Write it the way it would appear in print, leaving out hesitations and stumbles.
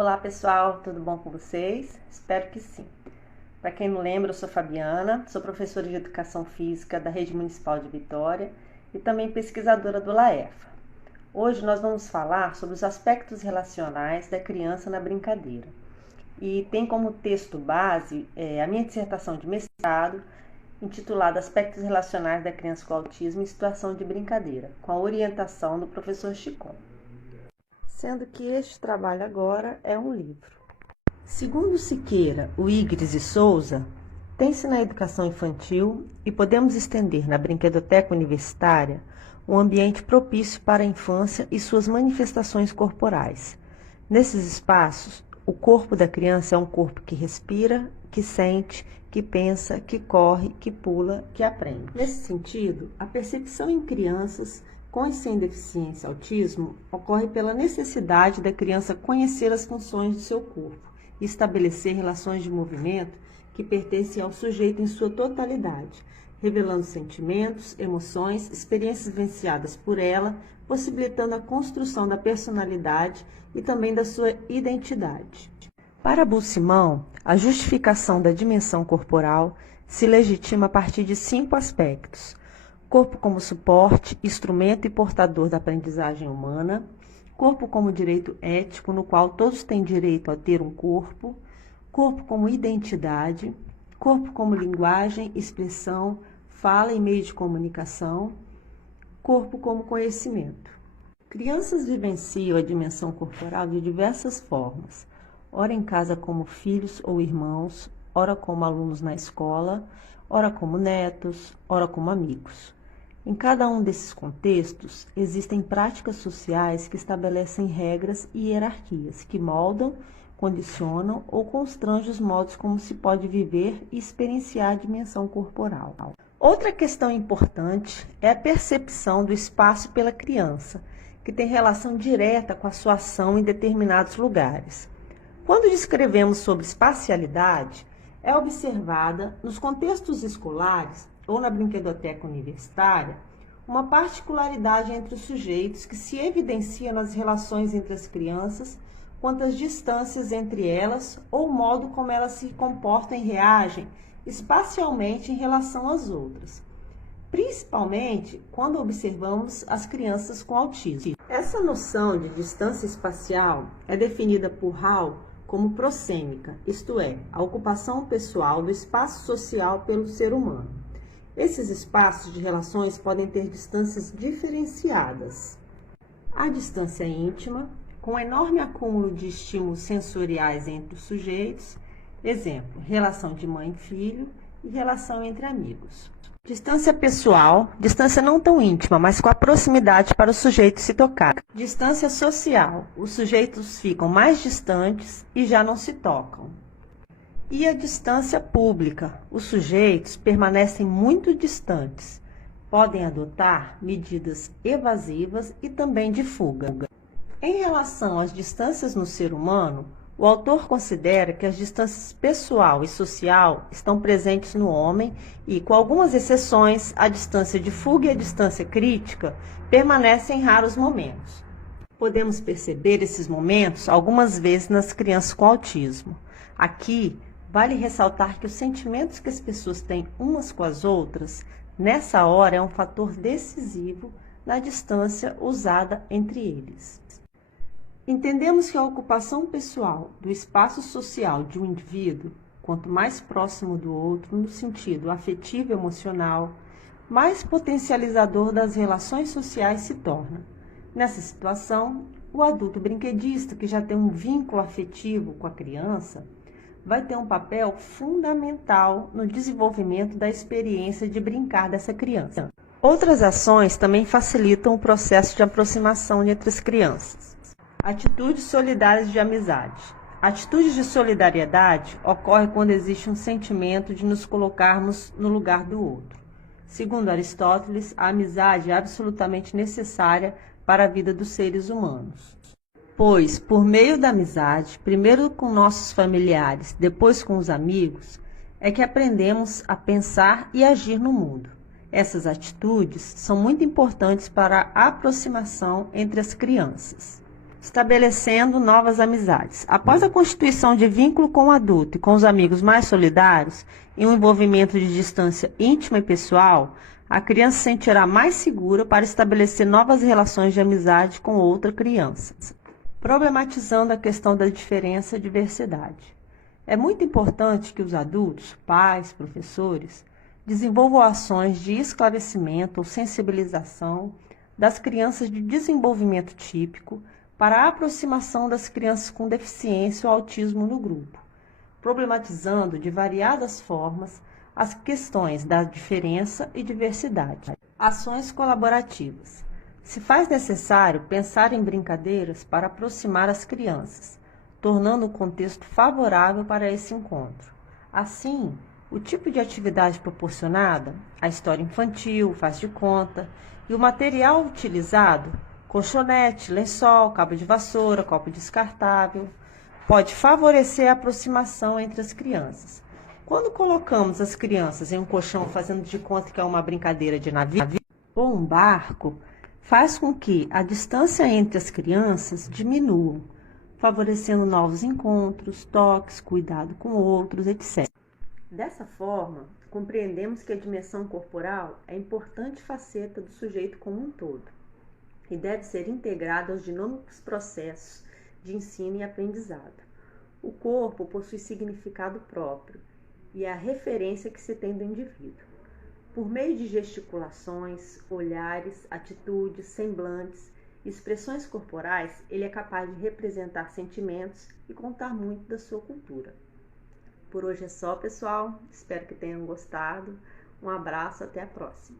Olá pessoal, tudo bom com vocês? Espero que sim. Para quem não lembra, eu sou Fabiana, sou professora de Educação Física da Rede Municipal de Vitória e também pesquisadora do LAEFA. Hoje nós vamos falar sobre os aspectos relacionais da criança na brincadeira. E tem como texto base a minha dissertação de mestrado, intitulada Aspectos Relacionais da Criança com Autismo em Situação de Brincadeira, com a orientação do professor Chicon. Sendo que este trabalho agora é um livro. Segundo Siqueira, Uígues e Souza, tem-se na educação infantil e podemos estender na brinquedoteca universitária um ambiente propício para a infância e suas manifestações corporais. Nesses espaços, o corpo da criança é um corpo que respira, que sente, que pensa, que corre, que pula, que aprende. Nesse sentido, a percepção em crianças com e sem deficiência autismo ocorre pela necessidade da criança conhecer as funções do seu corpo e estabelecer relações de movimento que pertencem ao sujeito em sua totalidade, revelando sentimentos, emoções, experiências vivenciadas por ela, possibilitando a construção da personalidade e também da sua identidade. Para Bull-Simão, a justificação da dimensão corporal se legitima a partir de 5 aspectos: corpo como suporte, instrumento e portador da aprendizagem humana, corpo como direito ético, no qual todos têm direito a ter um corpo, corpo como identidade, corpo como linguagem, expressão, fala e meio de comunicação, corpo como conhecimento. Crianças vivenciam a dimensão corporal de diversas formas, ora em casa como filhos ou irmãos, ora como alunos na escola, ora como netos, ora como amigos. Em cada um desses contextos, existem práticas sociais que estabelecem regras e hierarquias, que moldam, condicionam ou constrangem os modos como se pode viver e experienciar a dimensão corporal. Outra questão importante é a percepção do espaço pela criança, que tem relação direta com a sua ação em determinados lugares. Quando descrevemos sobre espacialidade, é observada nos contextos escolares ou na brinquedoteca universitária, uma particularidade entre os sujeitos que se evidencia nas relações entre as crianças, quanto às distâncias entre elas ou o modo como elas se comportam e reagem espacialmente em relação às outras, principalmente quando observamos as crianças com autismo. Essa noção de distância espacial é definida por Hall como prosêmica, isto é, a ocupação pessoal do espaço social pelo ser humano. Esses espaços de relações podem ter distâncias diferenciadas. A distância íntima, com enorme acúmulo de estímulos sensoriais entre os sujeitos, exemplo, relação de mãe e filho e relação entre amigos. Distância pessoal, distância não tão íntima, mas com a proximidade para o sujeito se tocar. Distância social, os sujeitos ficam mais distantes e já não se tocam. E a distância pública, os sujeitos permanecem muito distantes, podem adotar medidas evasivas e também de fuga. Em relação às distâncias no ser humano, o autor considera que as distâncias pessoal e social estão presentes no homem e, com algumas exceções, a distância de fuga e a distância crítica permanecem em raros momentos. Podemos perceber esses momentos algumas vezes nas crianças com autismo. Aqui, vale ressaltar que os sentimentos que as pessoas têm umas com as outras, nessa hora, é um fator decisivo na distância usada entre eles. Entendemos que a ocupação pessoal do espaço social de um indivíduo, quanto mais próximo do outro no sentido afetivo e emocional, mais potencializador das relações sociais se torna. Nessa situação, o adulto brinquedista, que já tem um vínculo afetivo com a criança, vai ter um papel fundamental no desenvolvimento da experiência de brincar dessa criança. Outras ações também facilitam o processo de aproximação entre as crianças. Atitudes solidárias de amizade. Atitudes de solidariedade ocorrem quando existe um sentimento de nos colocarmos no lugar do outro. Segundo Aristóteles, a amizade é absolutamente necessária para a vida dos seres humanos. Pois, por meio da amizade, primeiro com nossos familiares, depois com os amigos, é que aprendemos a pensar e agir no mundo. Essas atitudes são muito importantes para a aproximação entre as crianças. estabelecendo novas amizades. Após a constituição de vínculo com o adulto e com os amigos mais solidários, e um envolvimento de distância íntima e pessoal, a criança se sentirá mais segura para estabelecer novas relações de amizade com outra criança. Problematizando a questão da diferença e diversidade. É muito importante que os adultos, pais, professores, desenvolvam ações de esclarecimento ou sensibilização das crianças de desenvolvimento típico para a aproximação das crianças com deficiência ou autismo no grupo, problematizando de variadas formas as questões da diferença e diversidade. Ações colaborativas. Se faz necessário pensar em brincadeiras para aproximar as crianças, tornando o contexto favorável para esse encontro. Assim, o tipo de atividade proporcionada, a história infantil, faz de conta, e o material utilizado, colchonete, lençol, cabo de vassoura, copo descartável, pode favorecer a aproximação entre as crianças. Quando colocamos as crianças em um colchão fazendo de conta que é uma brincadeira de navio ou um barco, faz com que a distância entre as crianças diminua, favorecendo novos encontros, toques, cuidado com outros, etc. Dessa forma, compreendemos que a dimensão corporal é importante faceta do sujeito como um todo e deve ser integrada aos dinâmicos processos de ensino e aprendizado. O corpo possui significado próprio e é a referência que se tem do indivíduo. Por meio de gesticulações, olhares, atitudes, semblantes e expressões corporais, ele é capaz de representar sentimentos e contar muito da sua cultura. Por hoje é só, pessoal. Espero que tenham gostado. Um abraço, até a próxima.